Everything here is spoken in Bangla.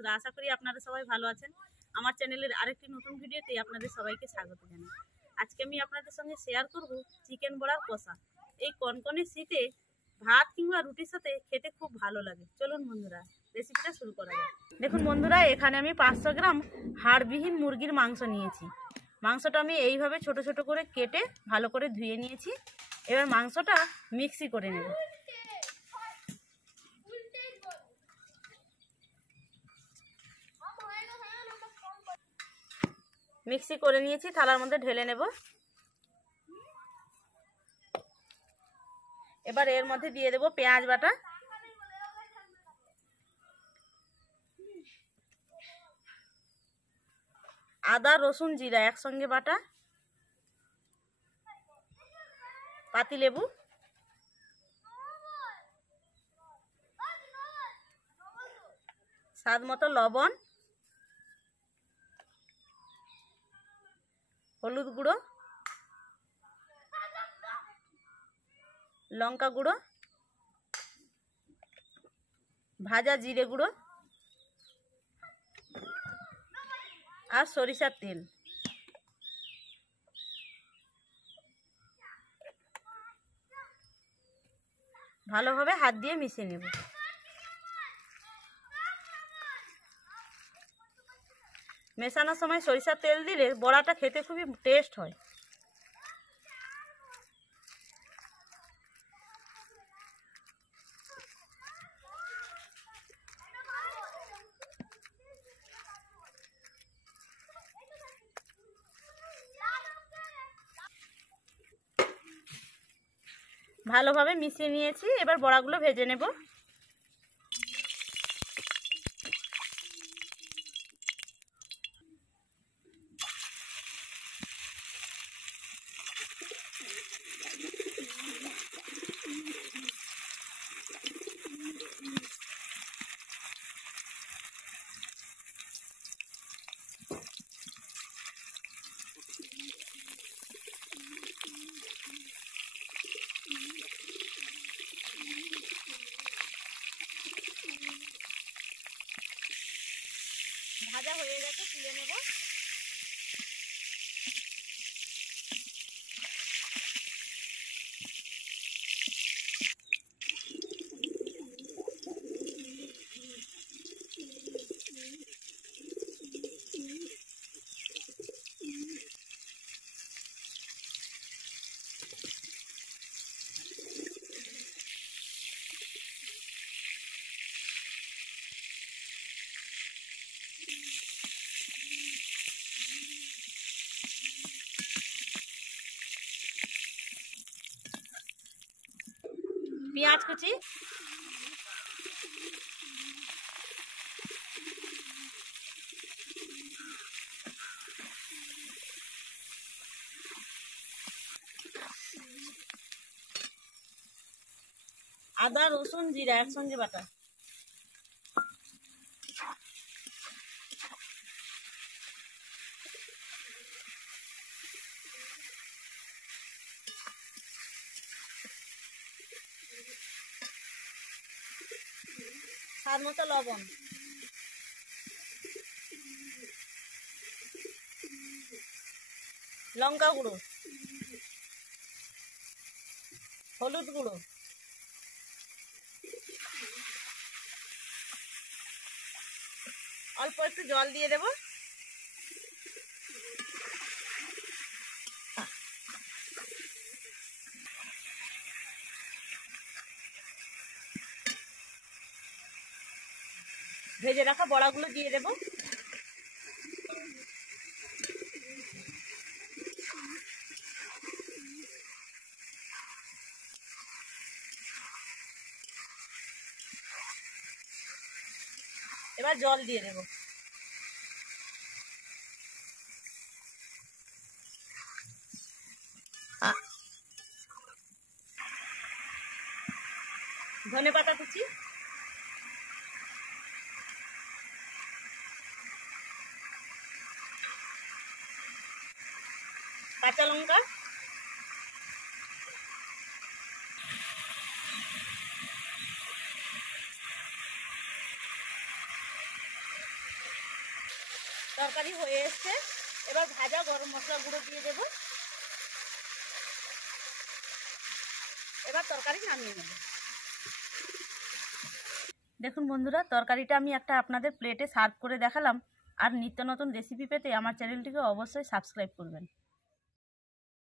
বন্ধুরা, আশা করি আপনারা সবাই ভালো আছেন। আমার চ্যানেলের আরেকটি নতুন ভিডিওতে আপনাদের সবাইকে স্বাগত জানাই। আজকে আমি আপনাদের সঙ্গে শেয়ার করব চিকেন বড়ার কষা। এই কনকনে শীতে ভাত কিংবা রুটির সাথে খেতে খুব ভালো লাগে। চলুন বন্ধুরা, রেসিপিটা শুরু করা যাক। দেখুন বন্ধুরা, এখানে আমি 500 গ্রাম হাড়বিহীন মুরগির মাংস নিয়েছি। মাংসটা আমি এইভাবে ছোট ছোট করে কেটে ভালো করে ধুয়ে নিয়েছি। এবার মাংসটা মিক্সি করে নেব। মিক্সি করে নিয়েছি, থালার মধ্যে ঢেলে নেব। এবার এর মধ্যে দিয়ে দেব পেঁয়াজ বাটা, আদা রসুন জিরা একসঙ্গে বাটা, পাতিলেবু, স্বাদ মতো লবণ, হলুদ গুঁড়ো, লঙ্কা গুঁড়ো, ভাজা জিরে গুঁড়ো আর সরিষার তেল। ভালোভাবে হাত দিয়ে মিশিয়ে নেব। মেশানোর সময় সরিষার তেল দিলে বড়াটা খেতে খুবই টেস্ট হয়। ভালোভাবে মিশিয়ে নিয়েছি, এবার বড়াগুলো ভেজে নেব। ভাজা হয়ে গেছে, তুলে নেব। পেঁয়াজ কুচি, আদা রসুন জিরা একসঙ্গে বাটা, স্বাদ মতো লবণ, লঙ্কা গুঁড়ো, হলুদ গুঁড়ো, অল্প একটু জল দিয়ে দেব। ভেজে রাখা বড়াগুলো দিয়ে দেব। এবার জল দিয়ে দেব। ধনেপাতা কুচি, কাঁচা লঙ্কা, তরকারি হয়ে এসছে। এবার ভাজা গরম মশলা গুঁড়ো দিয়ে দেব। এবার তরকারি নামিয়ে নেব। দেখুন বন্ধুরা, তরকারিটা আমি একটা আপনাদের প্লেটে সার্ভ করে দেখালাম। আর নিত্য নতুন রেসিপি পেতে আমার চ্যানেলটিকে অবশ্যই সাবস্ক্রাইব করবেন।